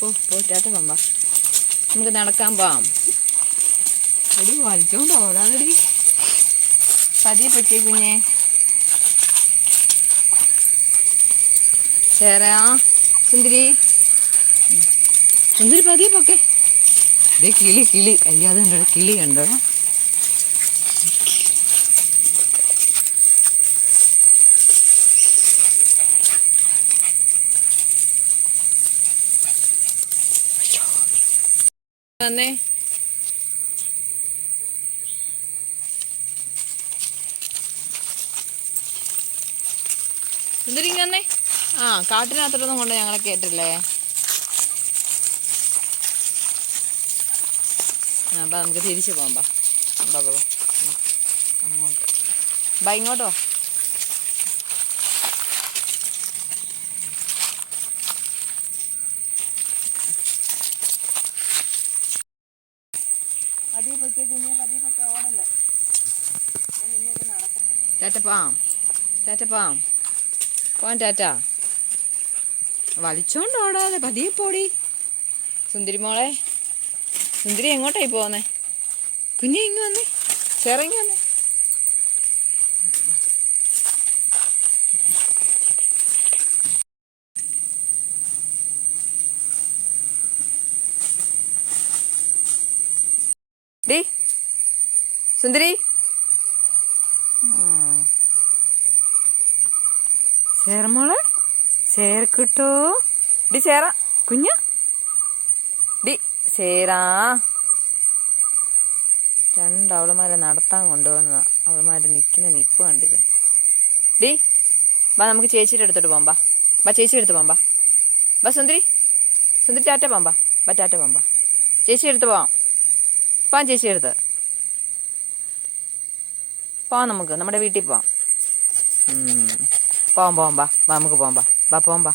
പോറ്റാത്ത പോകാം. നമുക്ക് നടക്കാൻ പോവാം. എടി വലിച്ചോണ്ട് ഓടാതെടി. പതിയെ പറ്റിയ കുഞ്ഞെ. ചേരാ സുന്ദരി. സുന്ദരി പതിയെ പോക്കെ. ഇതേ കിളി. അയ്യാതെ കണ്ടോ, കിളി കണ്ടോ. തന്നെ സുന്ദരിങ്ങന്നേ. കാട്ടിനകത്തോട്ടൊന്നും കൊണ്ട് ഞങ്ങളെ കേട്ടില്ലേ. അപ്പം നമുക്ക് തിരിച്ച് പോകാം. അങ്ങോട്ട് ഇങ്ങോട്ടോ. പതിയെ പൊക്കെ കുഞ്ഞെ, പതിയെ പൊക്കെ, ഓടല്ലേ. ടാറ്റ പോവാം. ടാറ്റ. വലിച്ചോണ്ട് ഓടാതെ പതിയെ പോടി. സുന്ദരി മോളെ, സുന്ദരി എങ്ങോട്ടായി പോന്നേ? കുഞ്ഞെ ഇങ്ങ് വന്നേ, ചേറങ്ങി വന്നേ. ഡി സുന്ദരി, ചേർമോളെ, ചേർക്കിട്ടോ. ഡി ചേറ കുഞ്ഞ, ഡി ചേരാ. അവളുമാരെ നടത്താൻ കൊണ്ടുവന്നതാ. അവളുമാര് നിൽക്കുന്ന നിപ്പ് കണ്ടില്ലേ. ഡി നമുക്ക് ചേച്ചിയുടെ അടുത്തോട്ട് പോകാം. ചേച്ചിയുടെ അടുത്ത് പോകാം. സുന്ദരി ടാറ്റ പോകാം. ടാറ്റ പോകാം. ചേച്ചിയുടെ അടുത്ത് പോവാം. ചേച്ചിയുടെ അടുത്ത് പോവാം. നമുക്ക് നമ്മുടെ വീട്ടിൽ പോവാം. പോവാം. നമുക്ക് പോവാം. പോവാം.